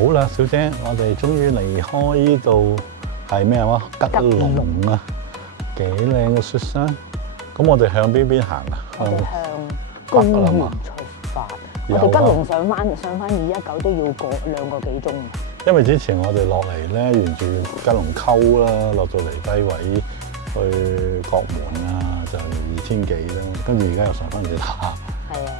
好啦，小姐，我哋終於離開呢度係咩話？吉隆啊，幾靚嘅雪山。咁我哋向邊行啊？我哋向公園出發。我哋吉隆上翻219都要過2個幾鐘。因為之前我哋落嚟咧，沿住吉隆溝啦，落到嚟低位去國門啊，就2000幾啦。跟住而家又上翻嚟啦。係啊。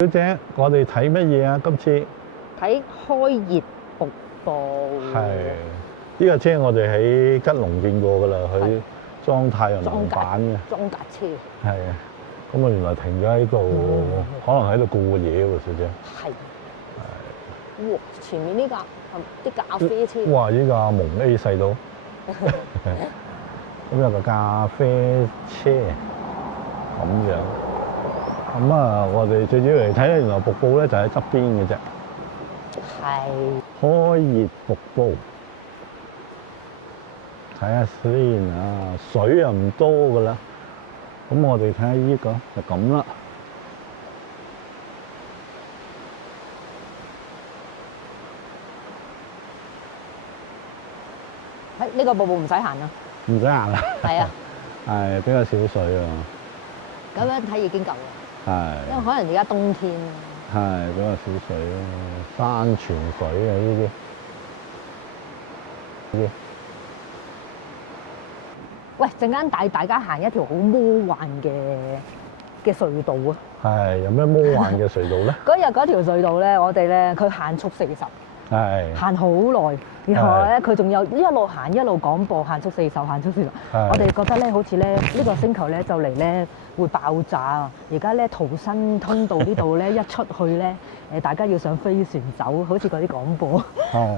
小姐，我哋睇乜嘢啊？今次睇開熱瀑布。係呢架車，我哋喺吉隆見過㗎啦，佢裝太陽能板嘅。裝甲車。係啊，咁我原來停咗喺度，可能喺度過夜喎，小姐。係。係。哇！前面呢架係啲咖啡車。哇！呢架蒙 A 細到。咁有個咖啡車咁樣。咁啊，我哋最主要嚟睇咧，原來瀑布咧就喺側邊嘅啫。係。開熱瀑布，睇下先啊，水又唔多㗎啦。咁我哋睇下呢個就咁啦。呢個瀑布唔使行啊。唔使行啦。係啊。係比較少水啊。咁樣睇已經夠啦。係。因為可能而家冬天。係比較少水咯，山泉水啊呢啲。喂，陣間帶大家行一條好魔幻嘅隧道啊！係有咩魔幻嘅隧道咧？嗰日嗰條隧道咧，我哋咧佢限速40，係行好耐，然後咧佢仲有一路行一路廣播限速40，限速40。我哋覺得咧，好似咧呢個星球咧就嚟咧會爆炸啊！而家咧逃生通道呢度咧一出去咧，大家要上飛船走，好似嗰啲廣播。係。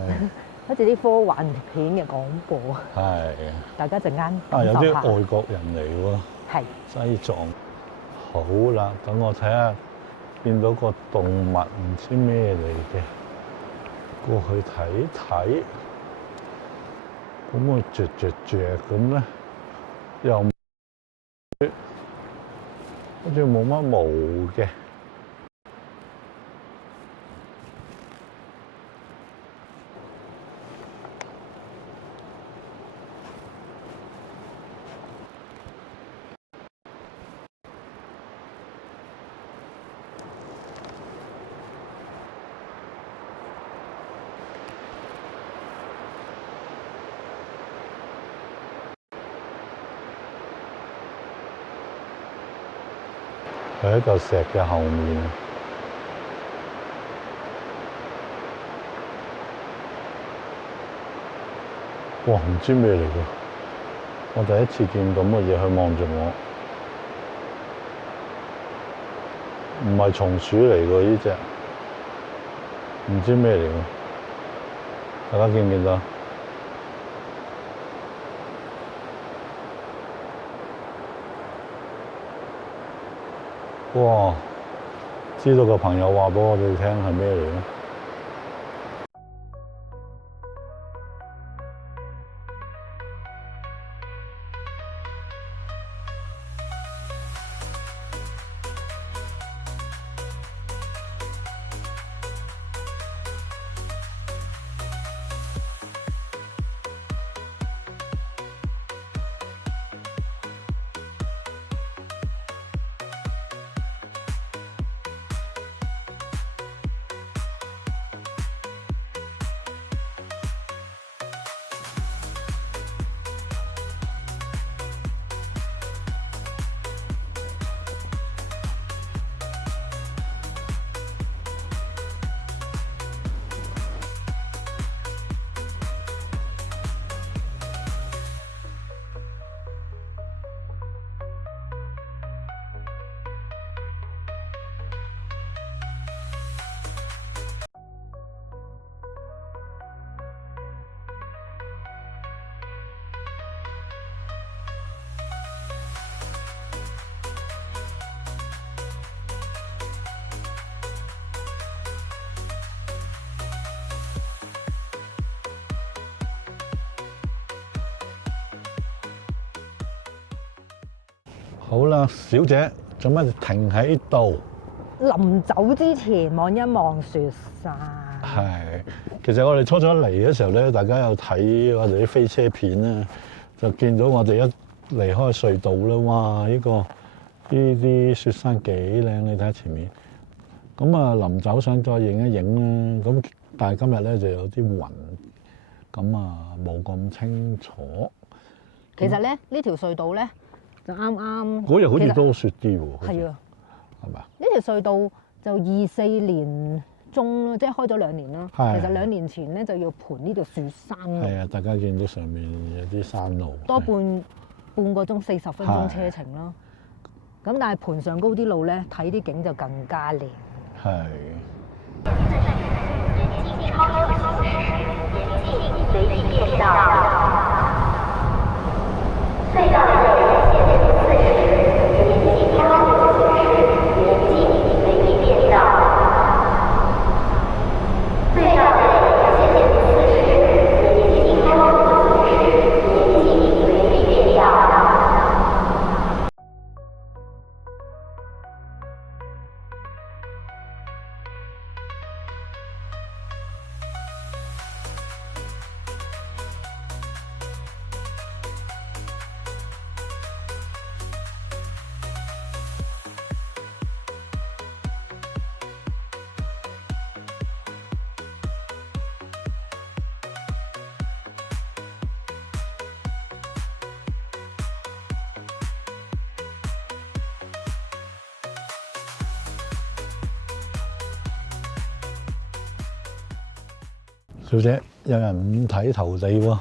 好似啲科幻片嘅廣播，係大家陣間有啲外國人嚟喎，係西藏。好啦，等我睇下，見到個動物唔知咩嚟嘅，過去睇睇。咁我嚼咁咧，又好似冇乜毛嘅。喺一嚿石嘅後面，哇！唔知咩嚟㗎，我第一次見咁嘅嘢，佢望住我，唔係松鼠嚟㗎呢隻，唔知咩嚟㗎，大家見唔見到？哇！知道嘅朋友話俾我哋聽係咩嚟咧？好啦，小姐，做乜停喺度？臨走之前望一望雪山。係，其實我哋初嚟嘅時候咧，大家有睇我哋啲飛車片咧，就見到我哋一離開隧道啦，哇！呢啲雪山幾靚，你睇下前面。咁啊，臨走想再影一影啦，咁但係今日咧就有啲雲，咁啊冇咁清楚。其實咧呢條隧道咧就啱啱嗰日好似多雪啲喎。係啊，係嘛？呢條隧道就24年中咯，即係開咗2年啦。其實2年前咧就要盤呢條雪山路。係啊，大家見到上面有啲山路。多半個鐘40分鐘車程咯。咁但係盤上高啲路咧，睇啲景就更加靚。係。小姐，有人五體投地喎。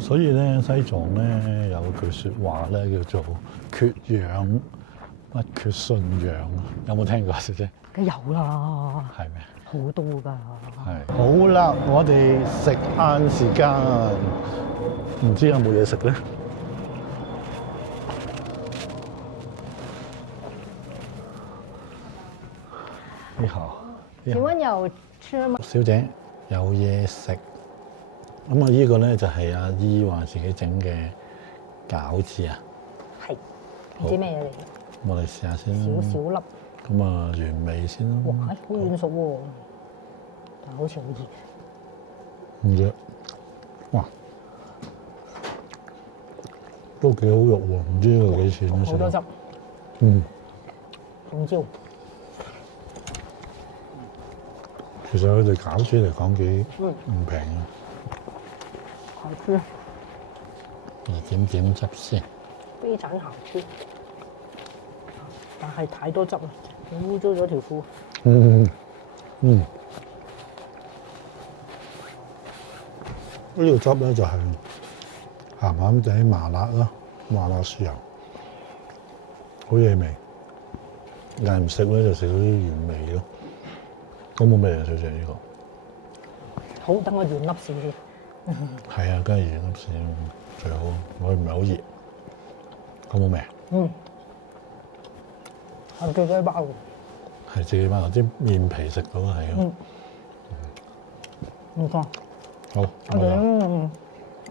所以咧，西藏咧有句説話咧叫做缺氧不缺信仰，有冇聽過小姐？梗有啦。係咩？好多㗎。係。好啦，我哋食晏時間，唔知有冇嘢食咧？你好。請問有吃嗎？小姐，有嘢食。咁啊，呢個咧就係阿姨話自己整嘅餃子啊。係。唔知咩嘢嚟嘅？我哋試下先。少少粒。咁啊，原味先啦。哇，好軟熟喎，但係好似好熱。唔熱。哇，都幾好肉喎，唔知呢個幾錢？好多汁。紅椒。其實佢哋餃子嚟講幾唔平啊。好吃。點汁先。非常好吃。但係太多汁啦，污糟咗條褲。呢個汁咧就係鹹鹹地麻辣啦，麻辣豉油，好嘢味。但係唔食咧就食到啲原味咯。咁冇味啊，小姐呢個。好，等我原粒試先。係啊，梗係原粒試最好，佢唔係好熱。咁冇味啊？係自己包嘅。係自己包，啲面皮食到係啊。唔錯。好。我哋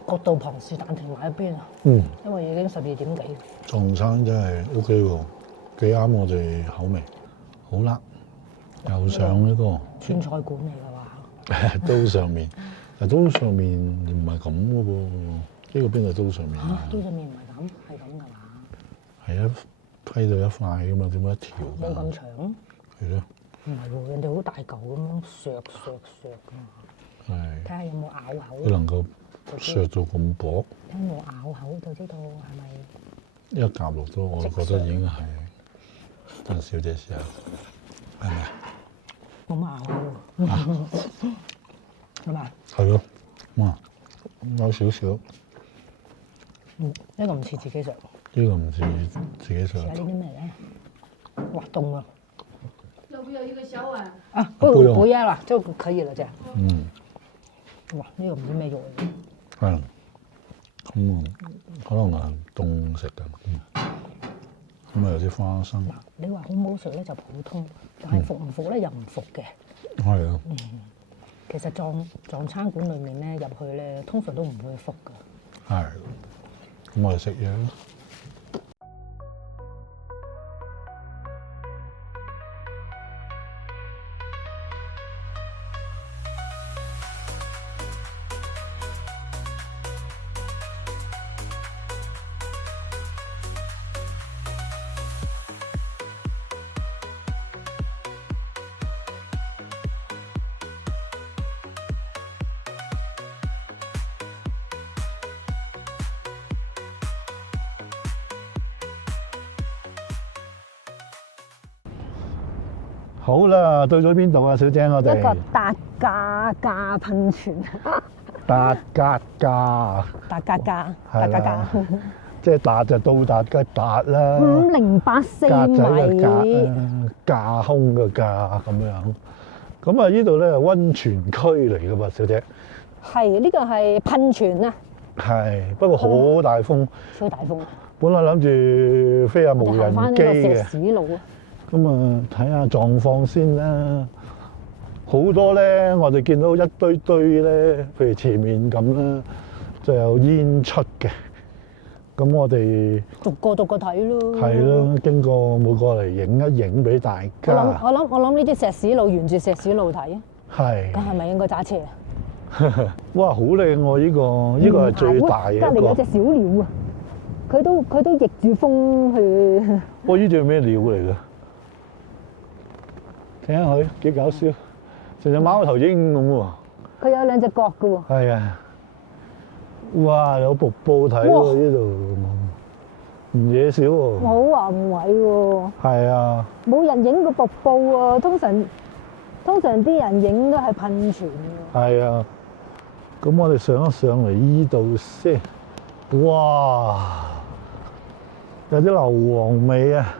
角道旁是但停埋一邊啊。因為已經12點幾。藏餐真係 OK 喎，幾啱我哋口味。好啦，又上呢個川菜館嚟㗎嘛。刀上面，但刀上面唔係咁嘅噃。呢個邊係刀上面啊？刀上面唔係咁，係咁㗎嘛。係一批到一塊㗎嘛，點解一條㗎？冇咁長。係咯。唔係喎，人哋好大嚿咁樣削㗎嘛。係。睇下有冇咬口。佢能夠削到咁薄。睇有冇咬口就知道係咪。一夾落都，我覺得已經係。等小姐試下，係咪啊？冇乜咬口喎。係咪？係咯。哇！有少少。呢個唔似自己削。呢個唔似自己削。試下呢啲咩咧？哇，凍啊！要不要一個小碗？啊，不要啦，就可以了，這樣。嗯。哇，呢個唔知咩肉嚟。係。咁可能係凍食㗎。咁啊有啲花生。你話好唔好食咧就普通，但係服唔服咧又唔服嘅。係啊。其實撞餐館裏面咧入去咧，通常都唔會服㗎。係。咁我哋食嘢啦。好啦，到咗邊度啊，小姐？我哋一個達加加噴泉。達格加。達加加。係啦達加加。即係達就到達嘅達啦。5084格仔嘅米。格，架空嘅架咁樣。咁啊，呢度咧係溫泉區嚟㗎嘛，小姐。係，呢個係噴泉啊。係，不過好大風。超大風。本來諗住飛下無人機嘅。石屎路啊。咁啊，睇下狀況先啦。好多咧，我哋見到一堆堆咧，譬如前面咁啦，就有煙出嘅。咁我哋逐個睇咯。係咯，經過每個嚟影一影俾大家。我諗呢啲石屎路沿住石屎路睇啊。係。咁係咪應該揸車啊？哇，好靚喎！呢個係最大嘅一個。隔離有隻小鳥啊，佢都逆住風去。哇！呢隻係咩鳥嚟㗎？睇下佢幾搞笑，成隻貓頭鷹咁喎。佢有兩隻角㗎喎。係啊！哇！有瀑布睇喎，呢度唔惹少喎。我好宏偉喎。係啊。冇人影過瀑布喎，通常啲人影都係噴泉㗎。係啊。咁我哋上一上嚟依度先。哇！有啲硫磺味啊！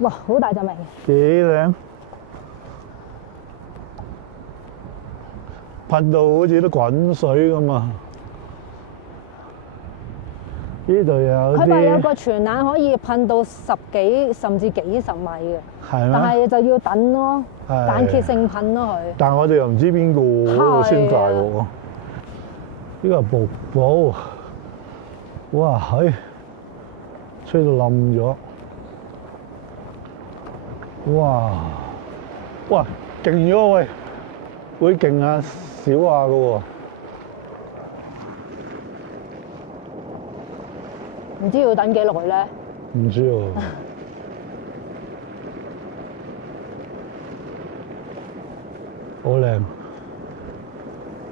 哇！好大陣味。幾靚！噴到好似都滾水咁啊！呢度有啲。佢話有個傳冷可以噴到10幾甚至幾十米嘅。係咩？但係就要等咯，間歇性噴咯佢。但係我哋又唔知邊個嗰度先大喎。呢個瀑布，哇！嘿，吹到冧咗。哇！哇！勁咗喎喂！會勁下少下嘅喎。唔知要等幾耐咧？唔知喎。好靚。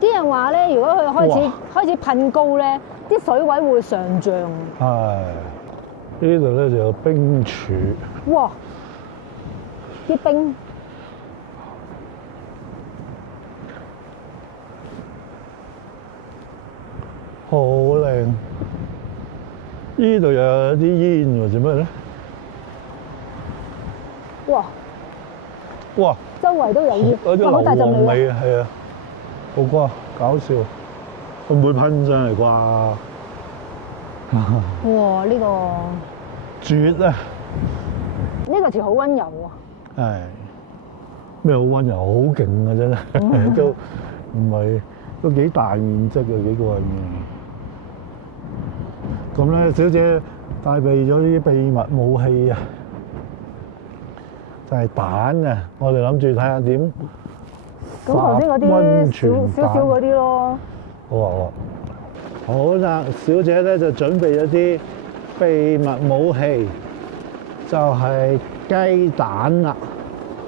啲人話咧，如果佢開始噴高咧，啲水位會上漲。係。呢度咧就有冰柱。哇！啲冰。好靚！呢度又有啲煙喎，做咩咧？哇！哇！周圍都有煙，有啲好大陣硫磺味啊！係啊，好啩，搞笑，佢唔會噴上嚟啩？哇！呢個絕啊！呢個池好溫柔喎。係咩好溫柔？好勁啊！真係都唔係都幾大面積嘅幾個人嘅。咁咧，小姐帶備咗啲秘密武器啊，就係蛋啊！我哋諗住睇下點。咁頭先嗰啲少少嗰啲咯。好啊好啊。好啦，小姐咧就準備咗啲秘密武器，就係雞蛋啦。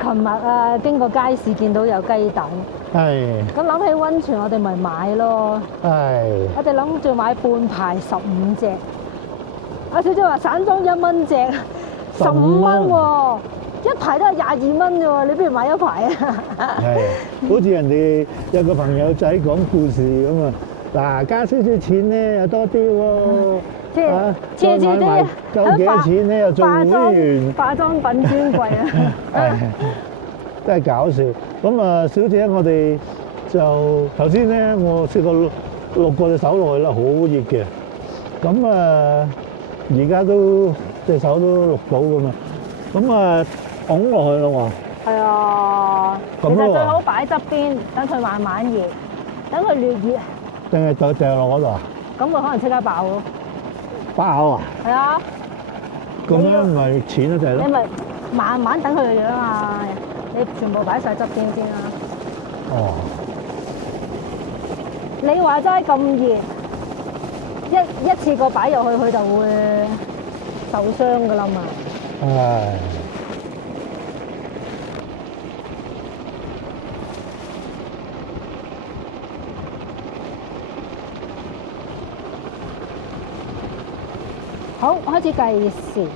琴日啊，經過街市見到有雞蛋。係。咁諗起溫泉，我哋咪買咯。係。我哋諗住買半排15隻。阿小姐話散裝1蚊隻，15蚊喎，一排都係22蚊啫喎，你不如買一排啊？係，好似人哋有個朋友仔講故事咁啊，嗱加少少錢咧又多啲喎，借啲夠幾多錢咧又做會員，化妝品專櫃啊！係，真係搞笑。咁啊，小姐我哋就頭先咧，我試過落過隻手落去啦，好熱嘅。咁而家都隻手都錄到㗎嘛，咁拱落去咯喎。係啊，其實最好擺側邊，等佢慢慢熱，等佢越熱。定係掉落嗰度啊？咁佢可能即刻爆咯。爆啊！係啊。咁樣唔係淺一隻咯？你咪慢慢等佢嘅樣啊！你全部擺晒側邊先啦。哦。你話齋咁熱，一次過擺入去，佢就會受傷噶啦嘛。係。好，開始計時。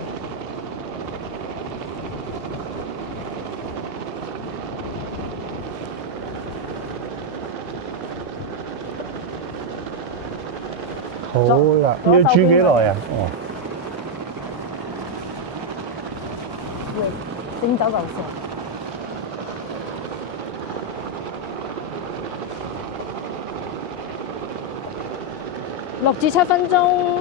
好啦，要煮幾耐啊？哦。整走嚿石。6至7分鐘，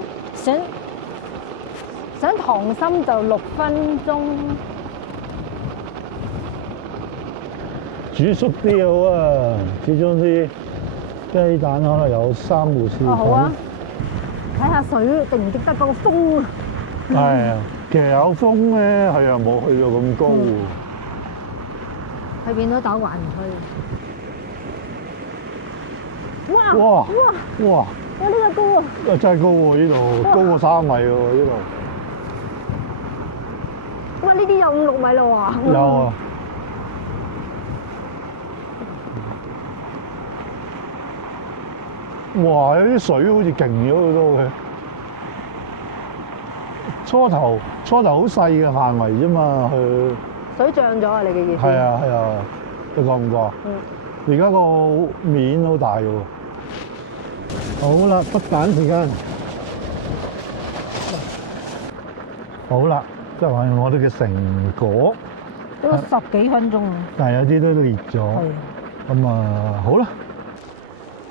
想溏心就6分鐘。煮熟啲好啊，始終啲雞蛋可能有3毫4好啊，睇下水滴唔滴得個風啊！係啊，其實有風咧，係啊，冇去到咁高。佢變咗打橫去。哇！哇！哇！哇！呢個高啊！真係高喎，呢度高過3米喎，呢度。哇！呢啲有5、6米咯喎。有啊。哇！有啲水好似勁咗好多嘅。初頭好細嘅範圍啫嘛，佢。水漲咗啊！你嘅意思？係啊係啊，你覺唔覺啊？而家個面好大嘅喎。好啦，不揀時間。好啦，即係我哋嘅成果。都10幾分鐘啊！但係有啲都裂咗。係。咁好啦。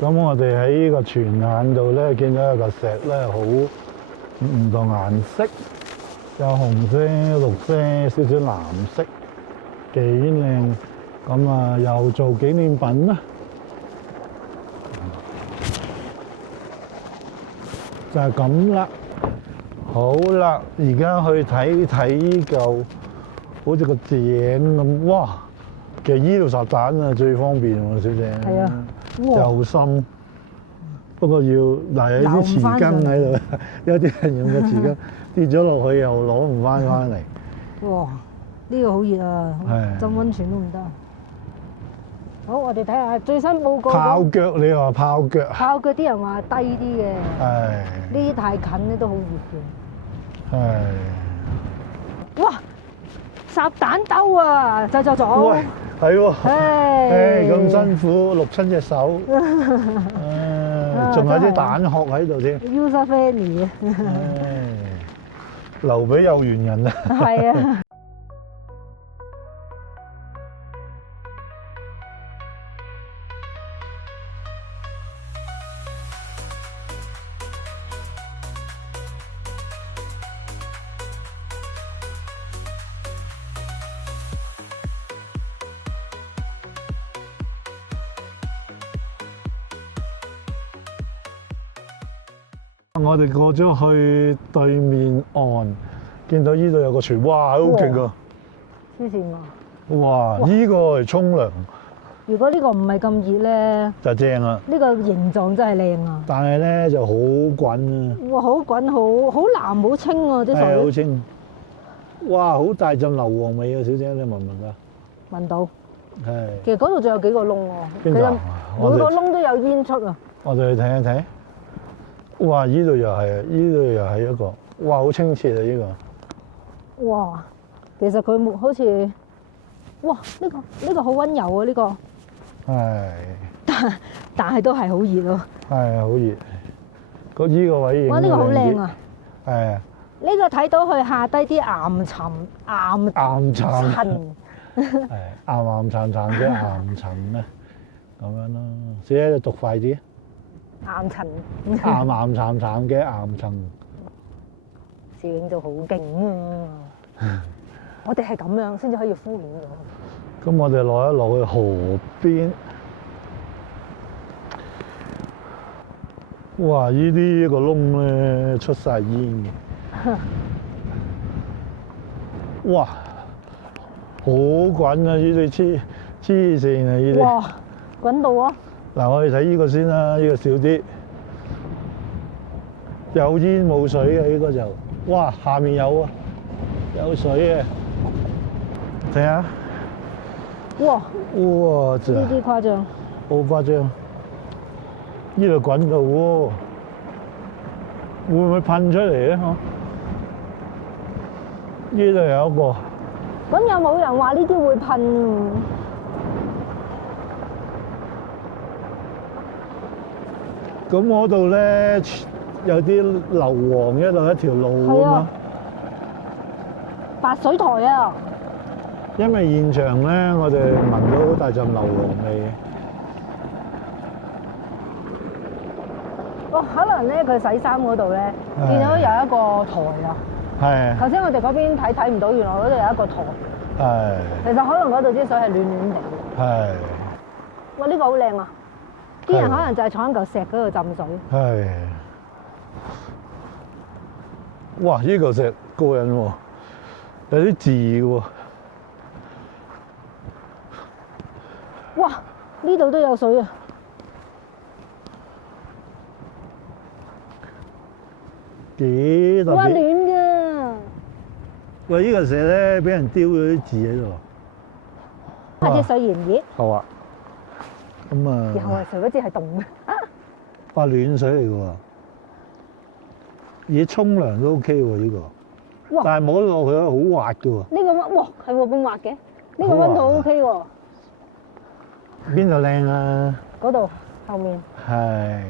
咁我哋喺呢個泉眼度咧，見到有個石咧，好唔同顏色，有紅色、綠色、少少藍色，幾靚。咁又做紀念品啦。就係咁啦。好啦，而家去睇睇呢嚿，好似個井咁。哇！其實依度實彈啊，最方便喎，小姐。係啊。又深，不過有啲匙羹喺度，有啲人用個匙羹跌咗落去又攞唔翻嚟。哇！呢個好熱啊，浸溫泉都唔得。好，我哋睇下最新報告。泡腳，你話泡腳？泡腳啲人話低啲嘅。係。呢啲太近咧都好熱嘅。係。哇！烚蛋兜啊，就咗。喂，係喎。咁辛苦，淥親隻手。仲有啲蛋殼喺度添。User friendly 啊。留俾有緣人啊。係啊。我哋過咗去對面岸，見到呢度有個泉，哇，好勁啊！黐線啊！哇！呢個係沖涼。如果呢個唔係咁熱咧，就正啦。呢個形狀真係靚啊！但係咧就好滾啊！哇，好滾，好藍，好清啊啲水。係好清。哇！好大陣硫磺味啊，小姐，你聞唔聞到？聞到。係。其實嗰度仲有幾個窿喎。邊度？每個窿都有煙出啊！我哋去睇一睇。哇！呢度又係，呢度又係一個，哇！好清澈啊！呢個。哇！其實佢冇好似，哇！呢個好溫柔啊！呢個。係。但係都係好熱咯。係好熱。呢個位影。哇！呢個好靚啊。係啊。呢個睇到佢下低啲岩沉。岩沉。係岩沉嘅岩層咧，咁樣咯。小姐，你讀快啲。岩層，岩岩慘慘嘅岩層。攝影就好勁啊！我哋係咁樣先至可以敷衍咗。咁我哋落一落去河邊，哇！呢個窿咧出晒煙嘅，哇！好滾啊！呢啲黐線啊！呢啲哇！滾到啊！嗱，我哋睇呢個先啦，呢個少啲，有煙冇水嘅呢個就，哇！下面有啊，有水嘅，睇下。哇！哇！真呢啲誇張，好誇張，呢度滾到喎，會唔會噴出嚟咧？嗬？呢度有一個，咁有冇人話呢啲會噴？咁嗰度咧有啲硫磺一路一條路啊嘛。白水台啊！因為現場咧，我哋聞到好大陣硫磺味。哇！可能咧佢洗衫嗰度咧見到有一個台啊。係。頭先我哋嗰邊睇唔到，原來嗰度有一個台。係。其實可能嗰度啲水係暖暖地。係。哇！呢個好靚啊！啲人可能就係坐喺嚿石嗰度浸水。係。哇！呢嚿石過癮喎，有啲字嘅喎。哇！呢度都有水啊！幾特別。哇！暖㗎。喂，呢嚿石咧俾人雕咗啲字喺度。下支水熱唔熱？好啊。咁啊。然後啊，水嗰支係凍嘅。哇！暖水嚟嘅喎。而沖涼都 OK 喎呢個。哇！但係摸落去好滑嘅喎。呢個溫哇係喎咁滑嘅，呢個溫度 OK 喎。邊度靚啊？嗰度後面。係。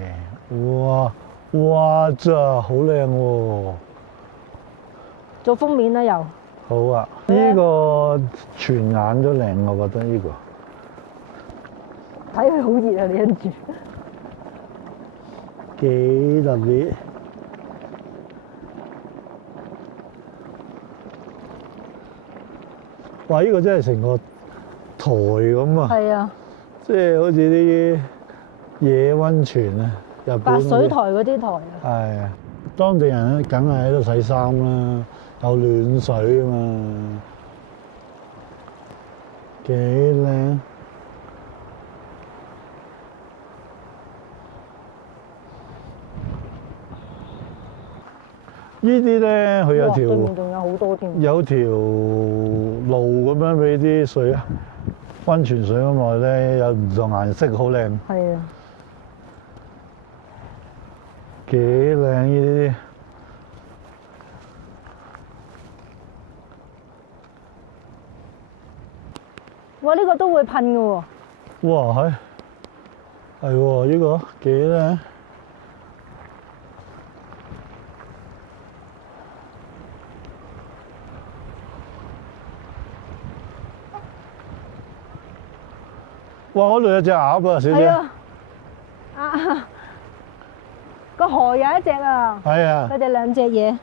哇！哇！真係好靚喎。做封面啦又。好啊！呢個全眼都靚，我覺得呢個。睇佢好熱啊！你跟住。幾特別。哇！呢個真係成個台咁啊！係啊。即係好似啲野溫泉啊，日本白水台嗰啲台啊。係啊，當地人咧梗係喺度洗衫啦，有暖水啊嘛，幾靚。呢啲咧佢有條，對面仲有好多添。有條路咁樣俾啲水啊，溫泉水咁落咧，有唔同顏色，好靚。係啊。幾靚呢啲。哇！呢個都會噴嘅喎。哇！係喎，呢個幾靚。哇！嗰度有隻鴨啊，小姐。係啊。啊！個河有一隻啊。係啊。佢哋兩隻嘢。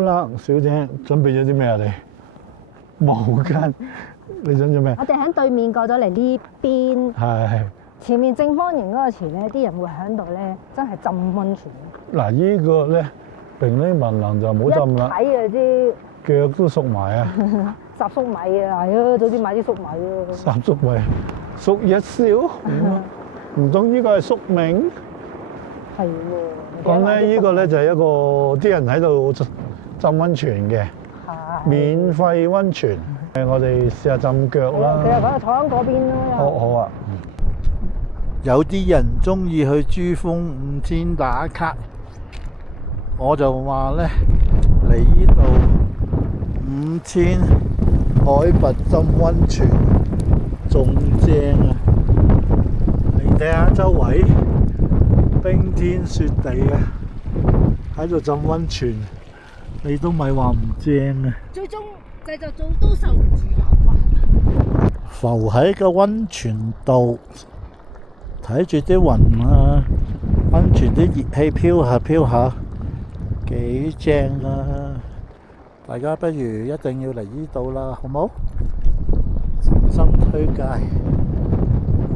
啦，小姐，準備咗啲咩啊？你毛巾，你想做咩？我哋喺對面過咗嚟呢邊，係前面正方形嗰個池咧，啲人會喺度咧，真係浸溫泉。嗱，呢個咧，平呢文能就唔好浸啦，睇就知腳都熟埋啊！烚粟米啊，係啊，早啲買啲粟米啊。烚粟米，粟一燒，唔通呢個係粟名？係喎。講咧，呢個咧就係一個啲人喺度浸溫泉嘅，免費溫泉。我哋試下浸腳啦。佢又講坐喺嗰邊咯。好啊。有啲人中意去珠峰5000打卡，我就話咧嚟呢度5000海拔浸溫泉仲正啊！你睇下周圍冰天雪地啊，喺度浸溫泉，你都咪話唔正啊！最終製作組都受唔住油啊！浮喺個溫泉度，睇住啲雲啊，溫泉啲熱氣飄下飄下，幾正啊！大家不如一定要嚟呢度啦，好冇？誠心推介，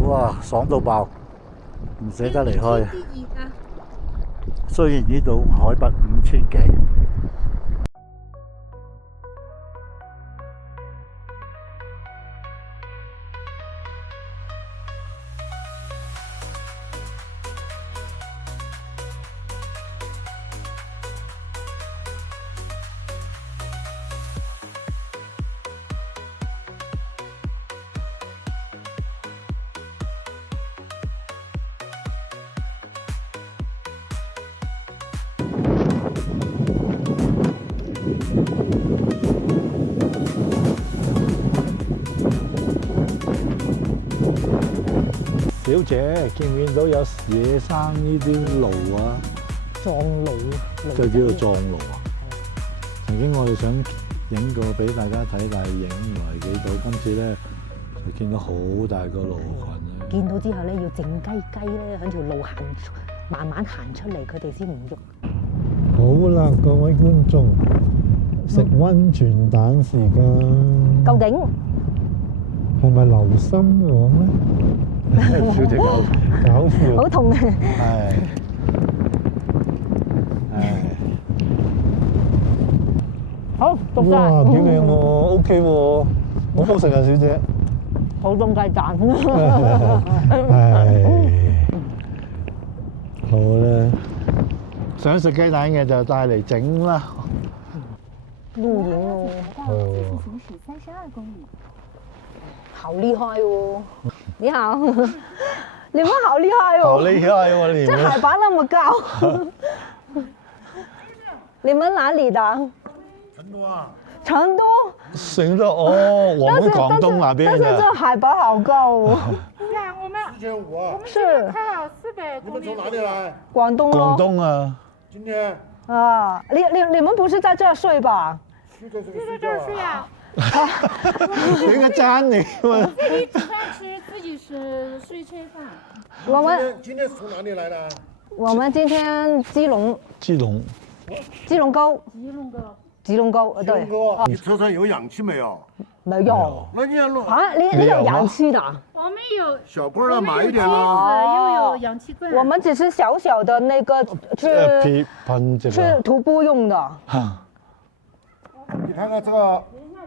哇，爽到爆，唔捨得離開。雖然呢度海拔5000幾。小姐，見唔見到有野生呢啲驢啊？藏驢，就叫做藏驢啊！曾經我哋想影過俾大家睇，但係影唔嚟幾到。今次咧就見到好大個驢群啊！見到之後咧，要靜雞雞咧喺條路行，慢慢行出嚟，佢哋先唔喐。好啦，各位觀眾，食溫泉蛋時間，究竟係咪流心王咧？小姐搞笑，好痛啊！係。好，讀晒。哇，幾靚喎，OK 喎，好好食啊，小姐。好凍雞蛋。係。好啦，想食雞蛋嘅就帶嚟整啦。露營咯。行駛32公里。好厲害哦！你好，你們好厲害哦！好厲害喎，你們！這海拔那麼高。你們哪裡的？成都啊。成都。成都哦，我們廣東那邊的。但是這海拔好高哦。對啊，我們4500啊。是。開了400公里。你們從哪裡來？廣東咯。廣東啊。今天。啊，你們不是在這睡吧？就在這兒睡啊。你個爭你嘛！自己吃飯吃，自己是睡吃飯。我們今天是從哪裡來的？我們今天基隆溝。吉隆溝。對。你車上有氧氣沒有？沒有。那你要弄啊，你有氧氣的？我們有小棍兒買一點咯。咯。又有氧氣罐。我們只是小小的那個去徒步用的。你看看這個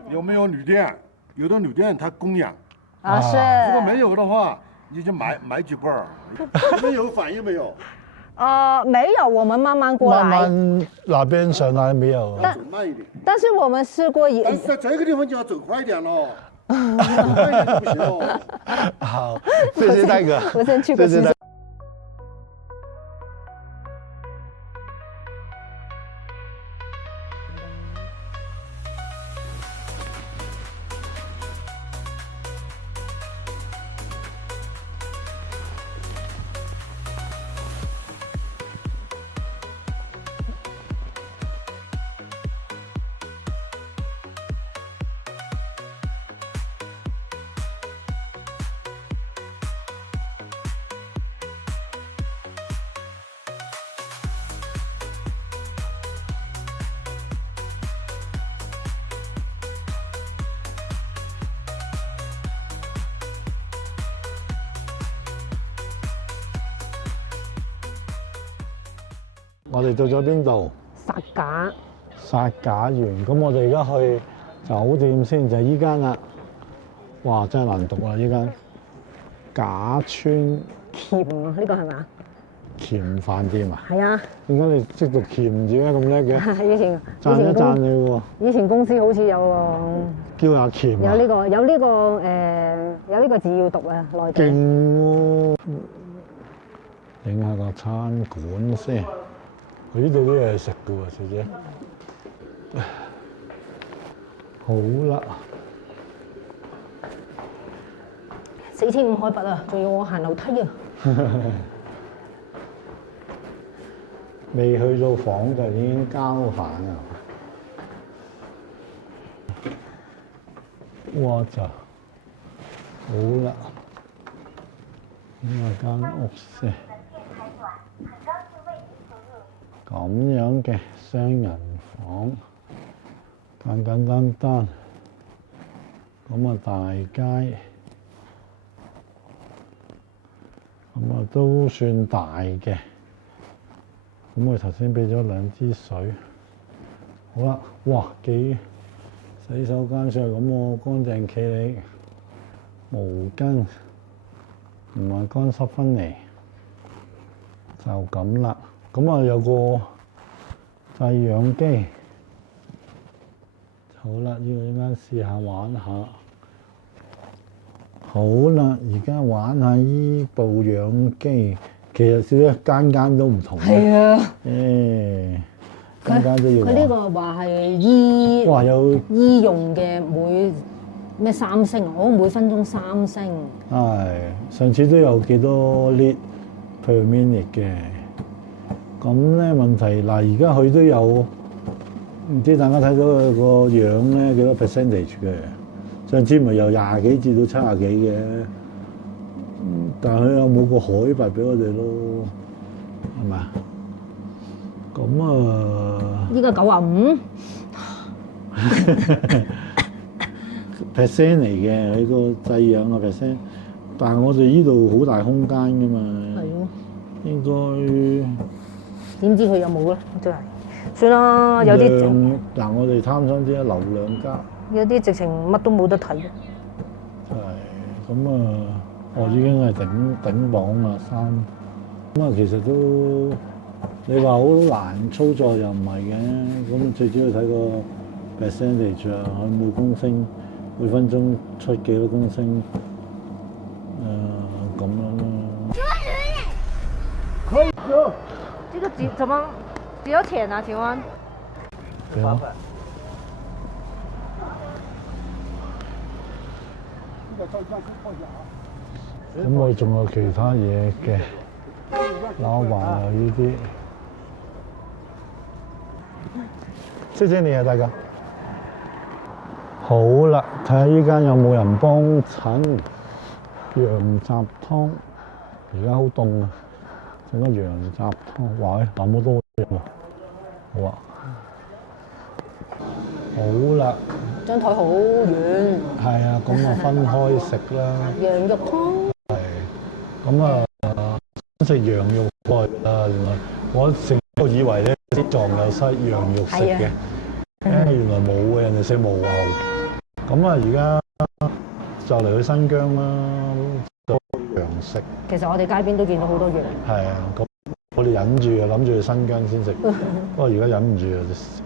有沒有旅店？有的旅店它供氧。啊，是。如果沒有的話，你就買幾罐兒。你們有反應沒有？沒有，我們慢慢過來。慢慢那邊上來沒有。走慢一點。但是我們試過但是在這個地方就要走快一點咯。走慢一點就不行咯。好，謝謝大哥。我先去過。我哋到咗邊度？薩架。薩架園。咁我哋而家去酒店先，就係依間啦。哇！真係難讀啊！依間架村鉗啊，呢個係嘛？鉗飯店啊？係啊。點解你識讀鉗字咧？咁叻嘅？以前讚一讚你喎。以前公司好似有個叫阿鉗啊？有呢個字要讀啊，內地。勁喎！影下個餐館先。佢呢度啲嘢食嘅喎，小姐。好啦。4500海拔啊，仲要我行樓梯啊！未去到房就已經交飯啦！哇！就好啦，呢個間屋先，咁樣嘅雙人房，簡簡單單，咁啊大街。咁啊都算大嘅，咁我頭先俾咗2支水，好啦，哇幾洗手間上咁喎，乾淨企理，毛巾唔係乾濕分離，就咁啦。咁啊有個製氧機，好啦，呢個一陣試下玩下。好啦，而家玩下依部氧機，其實少少間間都唔同嘅。係啊，間間都要玩。佢呢個話係哇有醫用嘅咩3升，我每分鐘3升。係，上次都有幾多 lit per minute 嘅。咁咧問題嗱，而家佢都有，唔知大家睇到佢個氧咧幾多 percentage 嘅？上次咪由20幾至到70幾嘅，但係佢有冇個海拔俾我哋咯？係咪？咁啊，依個95 percent 嚟嘅，佢個製氧嘅 percent，但係我哋依度好大空間㗎嘛，係咯，應該點知佢有冇咧？真係算啦，有啲嗱，我哋貪心啲啊，流量加。有啲直情乜都冇得睇嘅。係咁啊！我已經係頂磅啦3。咁啊，其實都你話好難操作又唔係嘅。咁最主要睇個 percentage 啊，佢每公升每分鐘出幾多公升咁樣咯。可以有。這個怎麼幾多錢啊？請問？幾多？咁我仲有其他嘢嘅，老闆有呢啲。謝謝你啊，大哥。好啦，睇下依間有冇人幫襯羊雜湯。而家好凍啊，整個羊雜湯，哇！咁多嘢喎，好啊。好啦。張台好遠。係啊，咁啊分開食啦。羊肉湯。係。咁啊，食羊肉菜啦，原來我成日以為咧啲藏有西羊肉食嘅，原來冇嘅，人哋食無牛。咁啊，而家就嚟去新疆啦，多羊食。其實我哋街邊都見到好多羊。係啊，咁我哋忍住啊，諗住去新疆先食。不過而家忍唔住啊，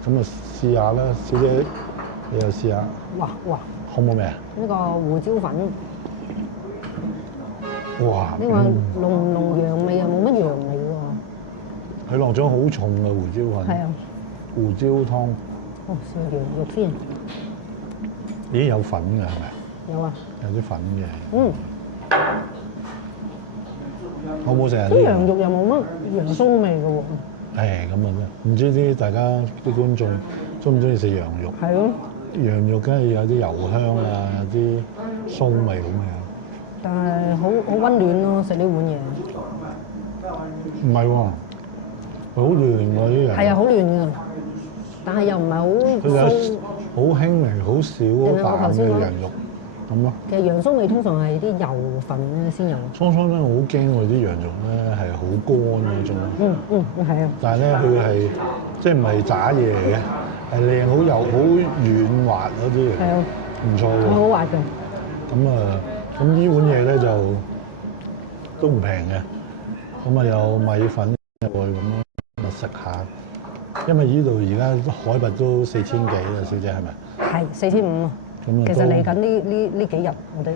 咁啊試下啦，小姐。你又試下？哇！好冇味啊？呢個胡椒粉。哇！你話濃唔濃羊味啊？冇乜羊味喎。佢落咗好重嘅胡椒粉。係啊。胡椒湯。哦，試羊肉先。咦？有粉嘅係咪？有啊。有啲粉嘅。好唔好食啊？啲羊肉又冇乜羊騷味嘅喎。咁啊，唔知啲大家啲觀眾中唔中意食羊肉？係咯。羊肉梗係有啲油香啊，有啲騷味咁樣。但係好溫暖咯，食呢碗嘢。唔係喎，佢好嫩喎啲羊。係啊，好嫩㗎，但係又唔係好。佢有好輕微、好少好淡嘅羊肉，咁咯。其實洋葱味通常係啲油份咧先有。初初咧，我好驚佢啲羊肉咧係好乾嗰種。係啊。但係咧，佢係即係唔係渣嘢嚟嘅，係靚好油好軟滑嗰啲嚟。係啊。唔錯喎。好滑嘅。咁呢碗嘢咧就都唔平嘅。咁啊有米粉入去咁咯，咁啊食下。因為呢度而家海拔都4000幾啦，小姐係咪？係4500啊。其實嚟緊呢幾日，我哋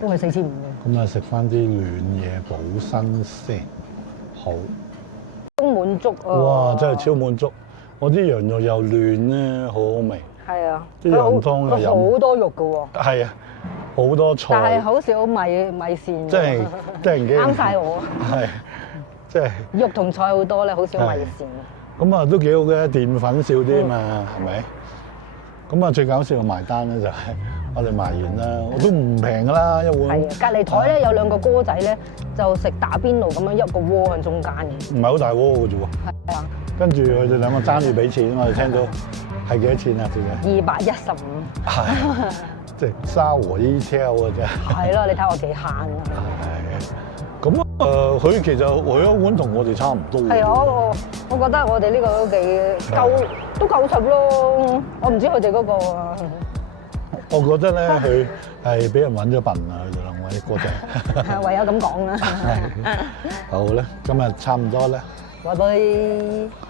都係4500嘅。咁啊食翻啲暖嘢補身先，好。都滿足啊！哇！真係超滿足，我啲羊肉又嫩咧，好好味。係啊，啲羊湯又飲好多肉㗎喎。係啊，好多菜。但係好少米線。真係啱晒我。係，即係。肉同菜好多咧，好少米線。咁啊，都幾好嘅，澱粉少啲啊嘛，係咪？咁啊，最搞笑嘅埋單咧就係我哋埋完啦，我都唔平㗎啦，一碗。係啊，隔離台咧有兩個哥仔咧，就食打邊爐咁樣，一個鍋喺中間嘅。唔係好大鍋嘅啫喎。係啊。跟住佢哋兩個爭住俾錢，我哋聽到係幾多錢啊？小姐？215。係。即係沙和依車嘅啫。係咯，你睇我幾慳啊！係。咁佢其實佢一碗同我哋差唔多。係啊，我覺得我哋呢個都幾夠，都夠食咯。我唔知佢哋嗰個。我覺得咧，佢係俾人揾咗笨啊！佢哋兩位哥仔。係唯有咁講啦。好咧，今日差唔多啦。拜拜。